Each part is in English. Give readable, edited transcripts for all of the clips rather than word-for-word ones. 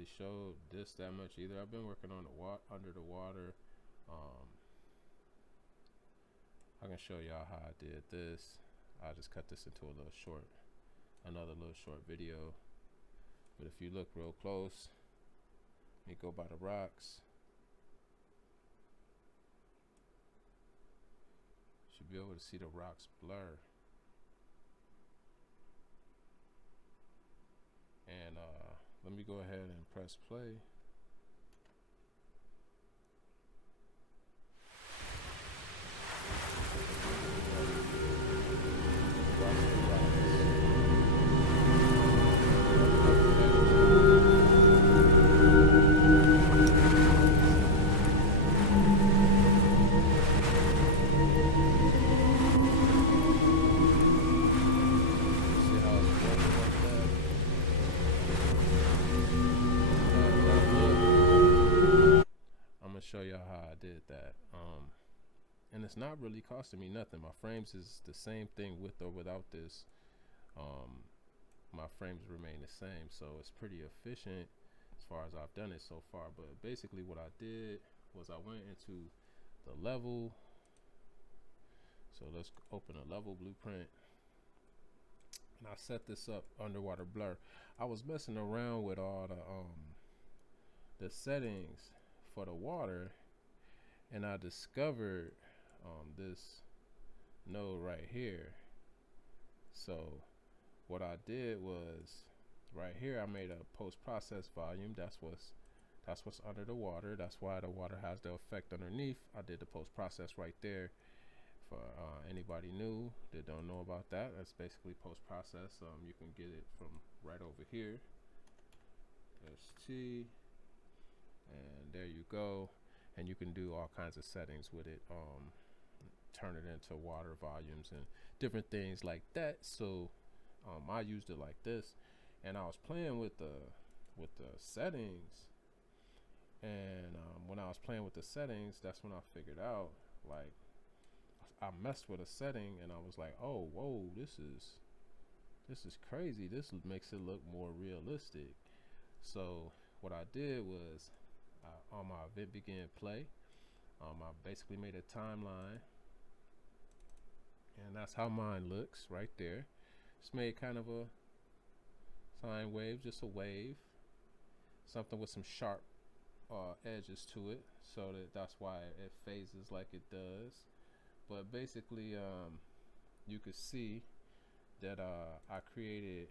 really showed this that much either. I've been working on the under the water. I can show y'all how I did this. I'll just cut this into a little short, another little short video. But if you look real close, you go by the rocks, you should be able to see the rocks blur. And let me go ahead and press play. Show y'all how I did that. And it's not really costing me nothing. My frames is the same thing with or without this. My frames remain the same, so it's pretty efficient as far as I've done it so far. But basically what I did was I went into the level. So let's open a level blueprint, and I set this up underwater blur. I was messing around with all the settings for the water, and I discovered this node right here. So what I did was right here I made a post-process volume. That's what's under the water. That's why the water has the effect underneath. I did the post-process right there. For anybody new that don't know about that, that's basically post-process. You can get it from right over here. ST. And there you go, and you can do all kinds of settings with it, turn it into water volumes and different things like that. So I used it like this, and I was playing with the settings, and when I was playing with the settings, that's when I figured out, like, I messed with a setting and I was like, oh whoa, this is crazy. This makes it look more realistic. So what I did was, on my event begin play, I basically made a timeline, and that's how mine looks right there. Just made kind of a sine wave, just a wave, something with some sharp edges to it, so that's why it phases like it does. But basically you could see that I created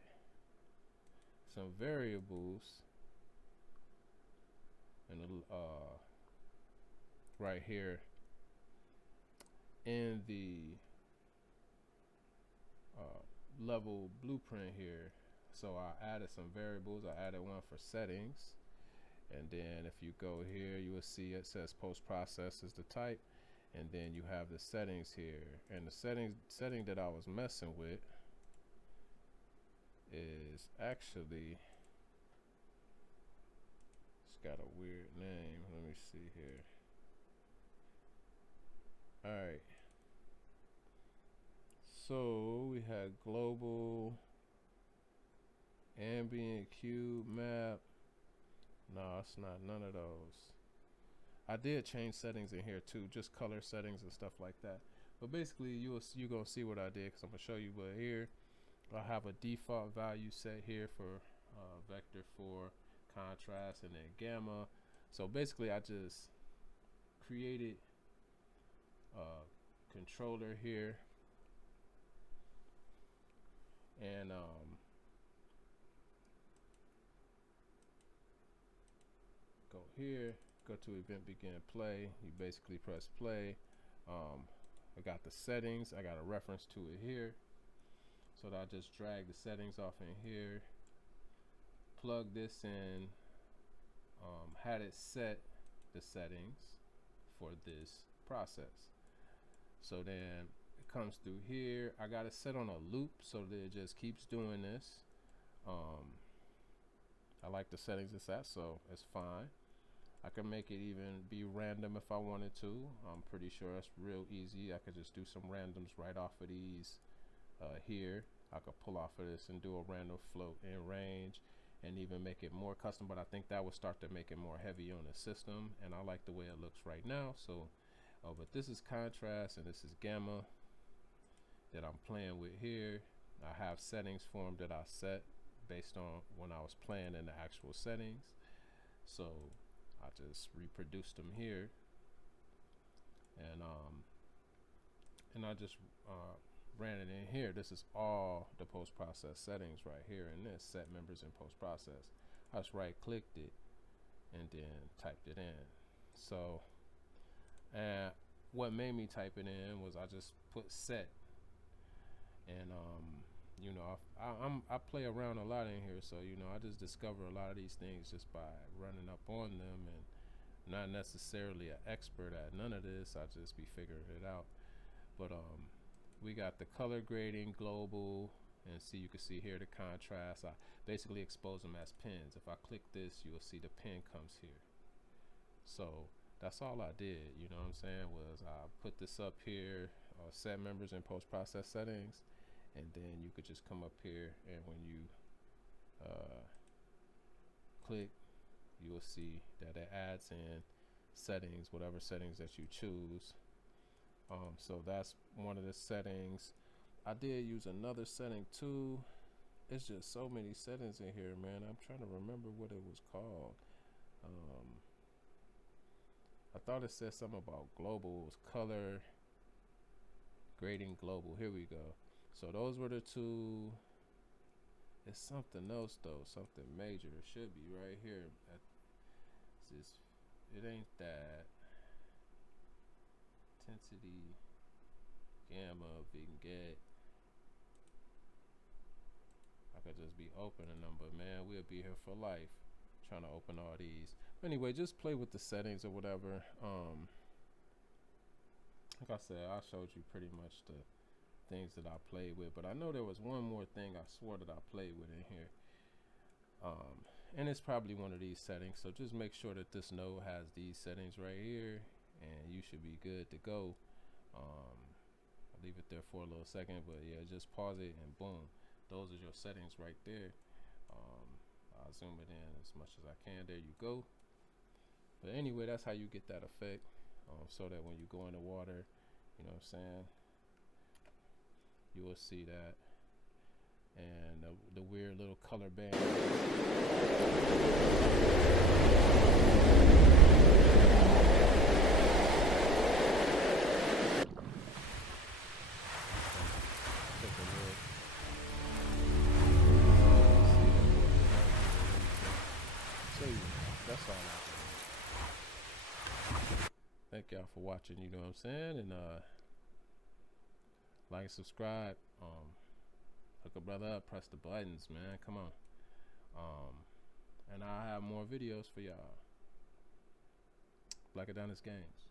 some variables and right here in the level blueprint here. So I added some variables. I added one for settings, and then if you go here, you will see it says post process is the type, and then you have the settings here. And the setting that I was messing with is actually, got a weird name. Let me see here. All right. So we had global, ambient, cube, map. No, it's not none of those. I did change settings in here too, just color settings and stuff like that. But basically, you're gonna see what I did because I'm gonna show you. But here, I have a default value set here for vector 4. Contrast and then gamma. So basically I just created a controller here, and go here, go to event begin play. You basically press play. I got the settings, I got a reference to it here, so that I just drag the settings off in here, plug this in, had it set the settings for this process. So then it comes through here. I got it set on a loop so that it just keeps doing this. I like the settings it's at, so it's fine. I can make it even be random if I wanted to. I'm pretty sure it's real easy. I could just do some randoms right off of these here. I could pull off of this and do a random float in range, and even make it more custom, but I think that would start to make it more heavy on the system, and I like the way it looks right now. So but this is contrast and this is gamma that I'm playing with here. I have settings for them that I set based on when I was playing in the actual settings, so I just reproduced them here, and I just ran it in here. This is all the post-process settings right here in this set members in post-process. I just right clicked it and then typed it in. So and what made me type it in was I just put set, and you know, I play around a lot in here, so you know, I just discover a lot of these things just by running up on them, and not necessarily an expert at none of this. I just be figuring it out. But we got the color grading global, and see, you can see here the contrast. I basically expose them as pins. If I click this, you will see the pin comes here. So that's all I did, you know what I'm saying, was I put this up here, set members in post-process settings, and then you could just come up here, and when you click, you will see that it adds in settings, whatever settings that you choose. So that's one of the settings. I did use another setting too. It's just so many settings in here, man. I'm trying to remember what it was called. I thought it said something about global. It was color grading global. Here we go. So those were the two. It's something else though, something major. It should be right here. It ain't that. Intensity, gamma, vignette. I could just be opening them, but man, we'll be here for life trying to open all these. Anyway, just play with the settings or whatever. Like I said, I showed you pretty much the things that I played with, but I know there was one more thing I swore that I played with in here, and it's probably one of these settings. So just make sure that this node has these settings right here, and you should be good to go. I'll leave it there for a little second, but yeah, just pause it and boom, those are your settings right there. I'll zoom it in as much as I can. There you go. But anyway, that's how you get that effect, so that when you go in the water, you know what I'm saying, you will see that, and the weird little color band. That's all I do. Thank y'all for watching, you know what I'm saying, and like and subscribe, hook a brother up, press the buttons, man, come on, and I'll have more videos for y'all. Black Adonis Games.